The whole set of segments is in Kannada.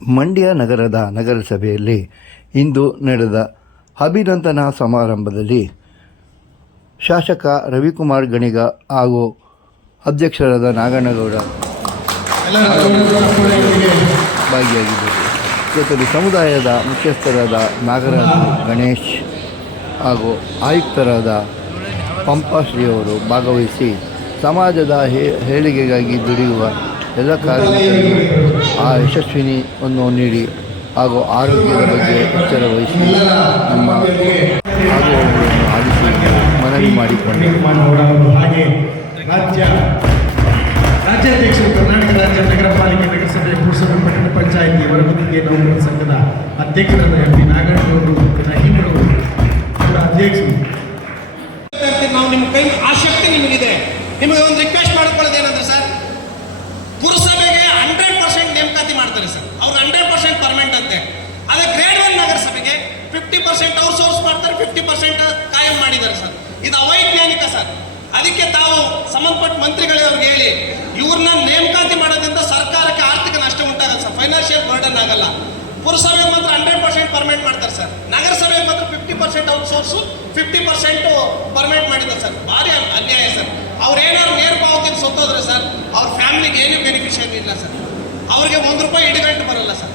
ಮಂಡ್ಯ ನಗರದ ನಗರಸಭೆಯಲ್ಲಿ ಇಂದು ನಡೆದ ಅಭಿನಂದನಾ ಸಮಾರಂಭದಲ್ಲಿ ಶಾಸಕ ರವಿಕುಮಾರ್ ಗಣಿಗ ಹಾಗೂ ಅಧ್ಯಕ್ಷರಾದ ನಾಗಣ್ಣಗೌಡ ಭಾಗಿಯಾಗಿದ್ದರು. ಜೊತೆಗೆ ಸಮುದಾಯದ ಮುಖ್ಯಸ್ಥರಾದ ನಾಗರಾಜು, ಗಣೇಶ್ ಹಾಗೂ ಆಯುಕ್ತರಾದ ಪಂಪಾಶ್ರೀಯವರು ಭಾಗವಹಿಸಿ ಸಮಾಜದ ಏಳಿಗೆಗಾಗಿ ದುಡಿಯುವ ಎಲ್ಲ ಕಾರ್ಮಿಕರಿಗೂ ಆ ಯಶಸ್ವಿನಿಯನ್ನು ನೀಡಿ ಹಾಗೂ ಆರೋಗ್ಯದ ಬಗ್ಗೆ ಎಚ್ಚರ ವಹಿಸಿ ನಮ್ಮ ಆಗುವವರನ್ನು ಆಲಿಸಿ ಮನವಿ ಮಾಡಿಕೊಂಡರು. ಹಾಗೆ ರಾಜ್ಯಾಧ್ಯಕ್ಷರು ಕರ್ನಾಟಕ ರಾಜ್ಯ ನಗರ ಪಾಲಿಕೆ ನಗರಸಭೆ ಪುರಸಭೆ ಪಟ್ಟಣ ಪಂಚಾಯಿತಿ ಹೊರಗುತ್ತಿಗೆ ನೌಕರರ ಸಂಘದ ಅಧ್ಯಕ್ಷರಾದ MP ನಾಗಣ್ಣವರು ರಹೀಮ್ರವರು ಅಧ್ಯಕ್ಷರು. ನಾವು ನಿಮ್ಮ ಕೈ ಆ ಶಕ್ತಿ ನಿಮಗಿದೆ. ನಿಮಗೆ ಒಂದು ರಿಕ್ವೆಸ್ಟ್ ಮಾಡ್ಕೊಳ್ಳೋದೇನಂದ್ರೆ ಸರ್, ಪುರಸಭೆಗೆ 100% ನೇಮಕಾತಿ ಮಾಡ್ತಾರೆ ಸರ್. ಅವ್ರು 100% ಪರ್ಮನೆಂಟ್ ಅಂತೆ. ಅದೇ ಗ್ರೇಡ್ 1 ನಗರಸಭೆಗೆ 50% ಔಟ್ಸೋರ್ಸ್ ಮಾಡ್ತಾರೆ, 50% ಕಾಯಂ ಮಾಡಿದ್ದಾರೆ ಸರ್. ಇದು ಅವೈಜ್ಞಾನಿಕ ಸರ್. ಅದಕ್ಕೆ ತಾವು ಸಂಬಂಧಪಟ್ಟ ಮಂತ್ರಿಗಳೇ ಅವ್ರಿಗೆ ಹೇಳಿ, ಇವ್ರನ್ನ ನೇಮಕಾತಿ ಮಾಡೋದ್ರಿಂದ ಸರ್ಕಾರಕ್ಕೆ ಆರ್ಥಿಕ ನಷ್ಟ ಉಂಟಾಗಲ್ಲ ಸರ್, ಫೈನಾನ್ಷಿಯಲ್ ಬರ್ಡನ್ ಆಗಲ್ಲ. ಪುರಸಭೆಗೆ ಮಾತ್ರ 100% ಪರ್ಮನೆಂಟ್ ಮಾಡ್ತಾರೆ ಸರ್. ನಗರಸಭೆಗೆ ಮಾತ್ರ 50% ಔಟ್ಸೋರ್ಸು, 50% ಪರ್ಮನೆಂಟ್ ಮಾಡಿದ್ದಾರೆ ಸರ್. ಭಾರಿ ಅನ್ಯಾಯ ಸರ್. ಅವ್ರೇನಾದ್ರು ನೇರ ಪಾವತಿ ಸೊತ್ತೋದ್ರೆ ಸರ್, ಅವ್ರ ಫ್ಯಾಮಿಲಿಗೆ ಏನೂ ಬೆನಿಫಿಷಿಯರಿ ಇಲ್ಲ ಸರ್. ಅವ್ರಿಗೆ ₹1 ಇಡಗಂಟು ಬರಲ್ಲ ಸರ್.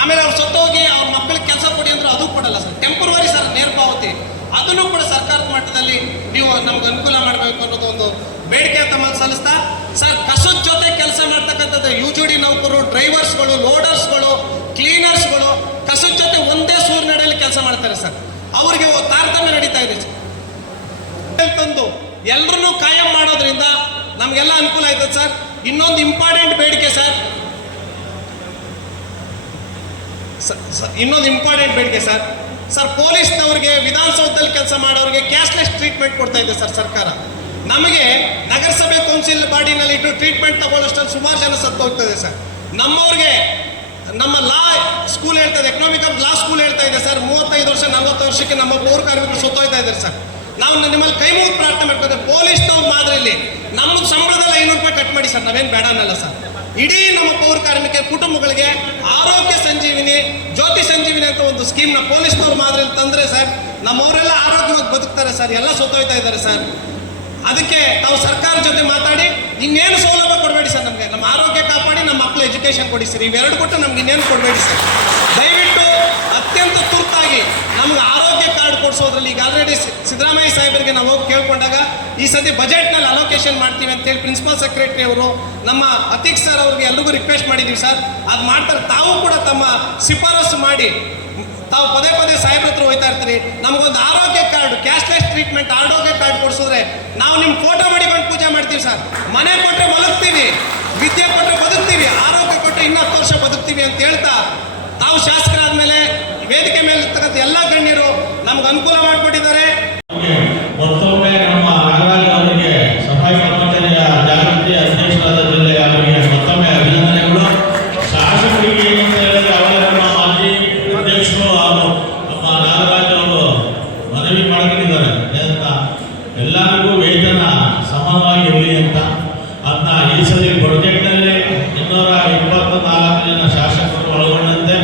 ಆಮೇಲೆ ಅವ್ರು ಸತ್ತೋಗಿ ಅವ್ರ ಮಕ್ಕಳಿಗೆ ಕೆಲಸ ಕೊಡಿ ಅಂದ್ರೆ ಅದು ಕೊಡಲ್ಲ ಸರ್. ಟೆಂಪರವರಿ ಸರ್ ನೇರ ಪಾವತಿ. ಅದನ್ನು ಕೂಡ ಸರ್ಕಾರದ ಮಟ್ಟದಲ್ಲಿ ನೀವು ನಮ್ಗೆ ಅನುಕೂಲ ಮಾಡಬೇಕು ಅನ್ನೋದು ಒಂದು ಬೇಡಿಕೆ ತಮ್ಮಲ್ಲಿ ಸಲ್ಲಿಸ್ತಾ ಸರ್, ಕಸದ ಜೊತೆ ಕೆಲಸ ಮಾಡ್ತಕ್ಕಂಥದ್ದು UGD ನೌಕರರು, ಡ್ರೈವರ್ಸ್ಗಳು, ಲೋಡರ್ಸ್ಗಳು, ಕ್ಲೀನರ್ಸ್ಗಳು ಕಸದ ಜೊತೆ ಒಂದೇ ಸೂರ್ಯನಡೆಯಲ್ಲಿ ಕೆಲಸ ಮಾಡ್ತಾರೆ ಸರ್. ಅವ್ರಿಗೆ ತಾರತಮ್ಯ ನಡೀತಾ ಇದೆ ಸರ್. ತಂದು ಎಲ್ಲರನ್ನೂ ಕಾಯಂ ಮಾಡೋದ್ರಿಂದ ನಮಗೆಲ್ಲ ಅನುಕೂಲ ಆಯ್ತದೆ ಸರ್. ಇನ್ನೊಂದು ಇಂಪಾರ್ಟೆಂಟ್ ಬೇಡಿಕೆ ಸರ್, ಸರ್ ಪೊಲೀಸ್ನವ್ರಿಗೆ, ವಿಧಾನಸೌಧದಲ್ಲಿ ಕೆಲಸ ಮಾಡೋರಿಗೆ ಕ್ಯಾಶ್ಲೆಸ್ ಟ್ರೀಟ್ಮೆಂಟ್ ಕೊಡ್ತಾ ಇದೆ ಸರ್ ಸರ್ಕಾರ. ನಮಗೆ ನಗರಸಭೆ ಕೌನ್ಸಿಲ್ ಬಾಡಿನಲ್ಲಿ ಇಟ್ಟು ಟ್ರೀಟ್ಮೆಂಟ್ ತಗೊಳ್ಳೋಷ್ಟಲ್ಲಿ ಸುಮಾರು ಜನ ಸತ್ತು ಹೋಗ್ತದೆ ಸರ್. ನಮ್ಮವ್ರಿಗೆ ನಮ್ಮ ಲಾ ಸ್ಕೂಲ್ ಹೇಳ್ತಾ ಇದೆ, ಎಕನಾಮಿಕ್ ಆಫ್ ಲಾ ಸ್ಕೂಲ್ ಹೇಳ್ತಾ ಇದೆ ಸರ್, 35 ವರ್ಷ 40 ವರ್ಷಕ್ಕೆ ನಮ್ಮ ಪೌರ ಕಾರ್ಮಿಕರು ಸತ್ತೋಯ್ತಾ ಇದ್ದಾರೆ ಸರ್. ನಾವು ನಿಮ್ಮಲ್ಲಿ ಕೈ ಮುಗಿದು ಪ್ರಾರ್ಥನೆ ಮಾಡ್ತೇವೆ, ಪೊಲೀಸ್ನವ್ರ ಮಾದರಿಯಲ್ಲಿ ನಮ್ಮ ಸಂಬಳದಲ್ಲಿ ₹500 ಕಟ್ ಮಾಡಿ ಸರ್. ನಾವೇನು ಬೇಡ ಅನ್ನಲ್ಲ ಸರ್. ಇಡೀ ನಮ್ಮ ಪೌರ ಕಾರ್ಮಿಕರ ಕುಟುಂಬಗಳಿಗೆ ಆರೋಗ್ಯ ಸಂಜೀವಿನಿ, ಜ್ಯೋತಿ ಸಂಜೀವಿನಿ ಅಂತ ಒಂದು ಸ್ಕೀಮ್ನ ಪೊಲೀಸ್ನವ್ರ ಮಾದರಿಯಲ್ಲಿ ತಂದರೆ ಸರ್, ನಮ್ಮವರೆಲ್ಲ ಆರೋಗ್ಯವಾಗಿ ಬದುಕ್ತಾರೆ ಸರ್. ಎಲ್ಲ ಸತ್ತೋಯ್ತಾ ಇದ್ದಾರೆ ಸರ್. ಅದಕ್ಕೆ ನಾವು ಸರ್ಕಾರ ಜೊತೆ ಮಾತಾಡಿ ಇನ್ನೇನು ಸೌಲಭ್ಯ ಕೊಡಬೇಡಿ ಸರ್. ನಮಗೆ ನಮ್ಮ ಆರೋಗ್ಯ ಕಾಪಾಡಿ, ನಮ್ಮ ಮಕ್ಕಳು ಎಜುಕೇಷನ್ ಕೊಡಿ ಸರ್. ಇವೆರಡು ಕೊಟ್ಟು ನಮ್ಗೆ ಇನ್ನೇನು ಕೊಡಬೇಡಿ ಸರ್. ದಯವಿಟ್ಟು ಅತ್ಯಂತ ತುರ್ತಾಗಿ ನಮ್ಗೆ ಆರೋಗ್ಯ ಕಾರ್ಡ್ ಕೊಡಿಸೋದ್ರಲ್ಲಿ ಈಗ ಆಲ್ರೆಡಿ ಸಿದ್ದರಾಮಯ್ಯ ಸಾಹೇಬರಿಗೆ ನಾವು ಹೋಗಿ ಕೇಳ್ಕೊಂಡಾಗ ಈ ಸತಿ ಬಜೆಟ್ನಲ್ಲಿ ಅಲೋಕೇಶನ್ ಮಾಡ್ತೀವಿ ಅಂತೇಳಿ ಪ್ರಿನ್ಸಿಪಲ್ ಸೆಕ್ರೆಟರಿ ಅವರು, ನಮ್ಮ ಅತೀಕ್ ಸರ್ ಅವ್ರಿಗೆ ಎಲ್ರಿಗೂ ರಿಕ್ವೆಸ್ಟ್ ಮಾಡಿದ್ದೀವಿ ಸರ್. ಅದು ಮಾಡ್ತಾರೆ. ತಾವು ಕೂಡ ತಮ್ಮ ಶಿಫಾರಸು ಮಾಡಿ, ತಾವು ಪದೇ ಪದೇ ಸಾಹೇಬ್ರ ಹತ್ರ ಹೋಗ್ತಾ ಇರ್ತೀರಿ, ನಮಗೊಂದು ಆರೋಗ್ಯ ಕಾರ್ಡ್, ಕ್ಯಾಶ್ಲೆಸ್ ಟ್ರೀಟ್ಮೆಂಟ್ ಆರೋಗ್ಯ ಕಾರ್ಡ್ ಕೊಡಿಸಿದ್ರೆ ನಾವು ನಿಮ್ಮ ಫೋಟೋ ಮಾಡಿಕೊಂಡು ಪೂಜೆ ಮಾಡ್ತೀವಿ ಸರ್. ಮನೆ ಕೊಟ್ಟರೆ ಮಲಗ್ತೀವಿ, ವಿದ್ಯೆ ಕೊಟ್ಟರೆ ಬದುಕ್ತೀವಿ, ಆರೋಗ್ಯ ಕೊಟ್ಟರೆ ಇನ್ನೂ 10 ವರ್ಷ ಬದುಕ್ತೀವಿ ಅಂತ ಹೇಳ್ತಾ, ತಾವು ಶಾಸಕರಾದ ಮೇಲೆ ವೇದಿಕೆ ಮೇಲೆ ಇರ್ತಕ್ಕಂಥ ಎಲ್ಲ ಗಣ್ಯರು ನಮ್ಗೆ ಅನುಕೂಲ ಮಾಡಿಕೊಟ್ಟಿದ್ದಾರೆ. ಮತ್ತೊಮ್ಮೆ ನಮ್ಮ ನಾಗರಾಜ್ ಅವರಿಗೆ ಸಫಾಯಿ ಕರ್ಮಚಾರಿಯ ಜಾಗೃತಿ ಅಧ್ಯಕ್ಷರಾದ ಜಿಲ್ಲೆಯ ಅವರಿಗೆ ಮತ್ತೊಮ್ಮೆ ಅಭಿನಂದನೆಗಳು. ಶಾಸಕರಿಗೆ ಅಂತ ಹೇಳಿದ್ರೆ ಅವರ ನಮ್ಮ ಮಾಜಿ ಅಧ್ಯಕ್ಷರು ಹಾಗೂ ನಮ್ಮ ನಾಗರಾಜ್ ಅವರು ಮನವಿ ಮಾಡ್ಕೊಂಡಿದ್ದಾರೆ ಅಂತ ಎಲ್ಲರಿಗೂ ವೇತನ ಸಮಾನವಾಗಿ ಇರಲಿ ಅಂತ. ಅದನ್ನ ಈ ಸರಿ ಪ್ರಾಜೆಕ್ಟ್ನಲ್ಲಿ 224 ಜನ ಶಾಸಕರು ಒಳಗೊಂಡಂತೆ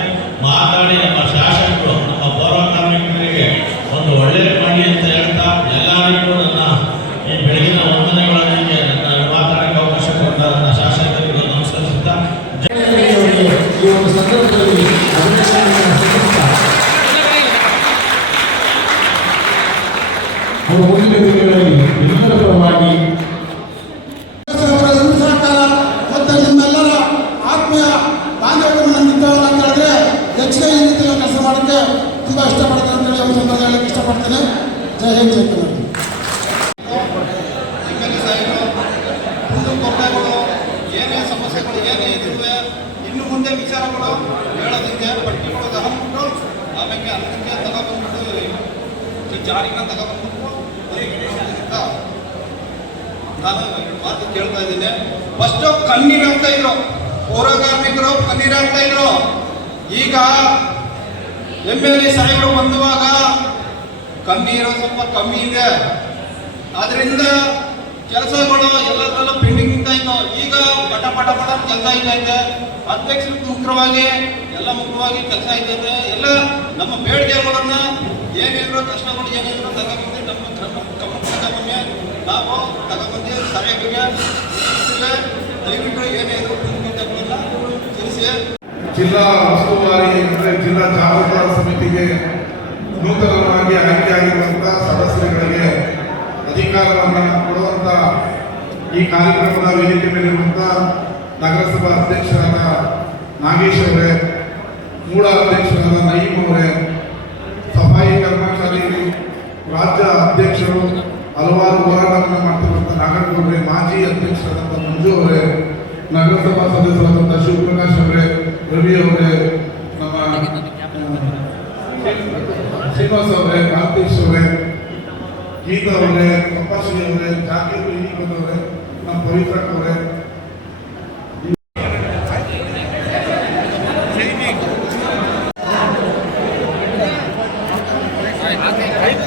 ಮಾತಾಡಿ ನಮ್ಮ ಶಾಸಕರು ನಮ್ಮ ಪೌರ ಕಾರ್ಮಿಕರಿಗೆ ಒಂದು ಒಳ್ಳೆಯ ಮಾಡಿ ಅಂತ ಹೇಳ್ತಾ ಎಲ್ಲರಿಗೂ ನನ್ನ ಈ ಬೆಳಗಿನ ವಂದನೆಗಳೊಂದಿಗೆ ನನ್ನ ಮಾತಾಡಕ್ಕೆ ಅವಕಾಶ ಕೊಟ್ಟ ನನ್ನ ಶಾಸಕರಿಗೂ ನಮಸ್ಕರಿಸುತ್ತಾ ಈ ಒಂದು ಸಂದರ್ಭದಲ್ಲಿ ಮುಂದಿನ ದಿನಗಳಲ್ಲಿ ಎಲ್ಲರ ಪರವಾಗಿ ಮತ್ತು ನಿಮ್ಮೆಲ್ಲರ ಆತ್ಮೀಯ ಬಾಂಧವ್ಯವನ್ನು ನಂಬಿದ್ದವಲ್ಲ ಅಂತ ಹೇಳಿದ್ರೆ ಹೆಚ್ಚಿನ ಈ ರೀತಿ ಕೆಲಸ ಮಾಡೋಕ್ಕೆ ತುಂಬ ಇಷ್ಟಪಡ್ತೇನೆ ಅಂತೇಳಿ ಒಂದು ಸಂದರ್ಭ ಹೇಳಕ್ಕೆ ಇಷ್ಟಪಡ್ತೇನೆ. ಜೈ ಹಿಂದ್, ಜೈ ಕರ್ನಾಟಕ. ಏನೇ ಸಮಸ್ಯೆಗಳು ಏನೇ ಇದ್ರುವೆ ಇನ್ನು ಮುಂದೆ ವಿಚಾರಗಳು ಹೇಳೋದಕ್ಕೆ ಪಟ್ಟಿಗಳು ತಗೊಂಡ್ಬಿಟ್ಟು ಆಮೇಲೆ ಅದಕ್ಕೆ ತಗೊಂಡ್ಬಿಟ್ಟು ಜಾರಿನ ತಗೊಂಡ್ಬಿಟ್ಟು ನಾನು ಮಾತು ಕೇಳ್ತಾ ಇದ್ದೀನಿ. ಫಸ್ಟು ಕಣ್ಣೀರು ಆಗ್ತಾ ಇದ್ರು ಪೌರ ಕಾರ್ಮಿಕರು, ಕಣ್ಣೀರು ಆಗ್ತಾ ಇದ್ರು. ಈಗ MLA ಸಾಹೇಬರು ಬಂದುವಾಗ ಕಣ್ಣೀರು ಸ್ವಲ್ಪ ಕಮ್ಮಿ ಇದೆ. ಆದ್ದರಿಂದ ಕೆಲಸಗಳು ಎಲ್ಲದರಲ್ಲೂ ಪೆಂಡಿಂಗ್ ನಿಂತ ಇತ್ತು. ಈಗ ಪಟ ಪಟ ಪಟ ಕೆಲಸ ಐತೆ. ಅಧ್ಯಕ್ಷರು ಮುಖ್ಯವಾಗಿ ಎಲ್ಲ ಮುಖ್ಯವಾಗಿ ಕೆಲಸ ಐತೈತೆ. ಎಲ್ಲ ನಮ್ಮ ಬೇಡಿಕೆಗಳನ್ನ ಏನೇನು ಕಷ್ಟಗಳು ಏನೇನು ತಗೊಂಡ್ಬಂದು ನಮ್ಮ ತಗೊಂಬಂದು ನಾವು ತಗೊಂಡ್ಬಂದು ಸಾಹೇಬರಿಗೆ ದಯವಿಟ್ಟು ಏನೇನು ಎಲ್ಲ ತಿಳಿಸಿ. ಜಿಲ್ಲಾ ಉಸ್ತುವಾರಿ ಅಂದರೆ ಜಿಲ್ಲಾ ಜಾಗೃತ ಸಮಿತಿಗೆ ನೂತನವಾಗಿ ಆಯ್ಕೆಯಾಗಿರುವಂತಹ ಸದಸ್ಯರುಗಳಿಗೆ ಅಧಿಕಾರವನ್ನು ಕೊಡುವಂಥ ಈ ಕಾರ್ಯಕ್ರಮದ ವೇದಿಕೆ ಮೇಲಿರುವಂಥ ನಗರಸಭಾ ಅಧ್ಯಕ್ಷರಾದ ನಾಗೇಶ್ ಅವರೇ, ಮೂಲ ಅಧ್ಯಕ್ಷರಾದ ನಯೀಂ ಅವರೇ, ಸಫಾಯಿ ಕರ್ಮಚಾರಿ ರಾಜ್ಯ ಅಧ್ಯಕ್ಷರು ಹಲವಾರು ಹೋರಾಟವನ್ನು ಮಾಡ್ತಿರುವಂಥ ನಾಗರಗೌಡ್ರೆ, ಮಾಜಿ ಅಧ್ಯಕ್ಷರಾದಂಥ ಮಂಜು ಅವರೇ, ನಗರಸಭಾ ಸದಸ್ಯರಾದಂಥ ಶಿವಪ್ರಕಾಶ್ ಅವರೇ, ರವಿ ಅವರೇ, ನಮ್ಮ ಶ್ರೀನಿವಾಸ್ ಅವರೇ, ಕಾಂತೇಶ್ ಅವರೇ, ಗೀತಾ ಅವರೇ, ಪಪ್ಪಾಶ್ರೀ ಅವರೇ, ಜಾಕೀರ್ ಅವರೇ, ನಮ್ಮ ಪವಿತ್ರಕ್ ಅವರೇ, ಕೈ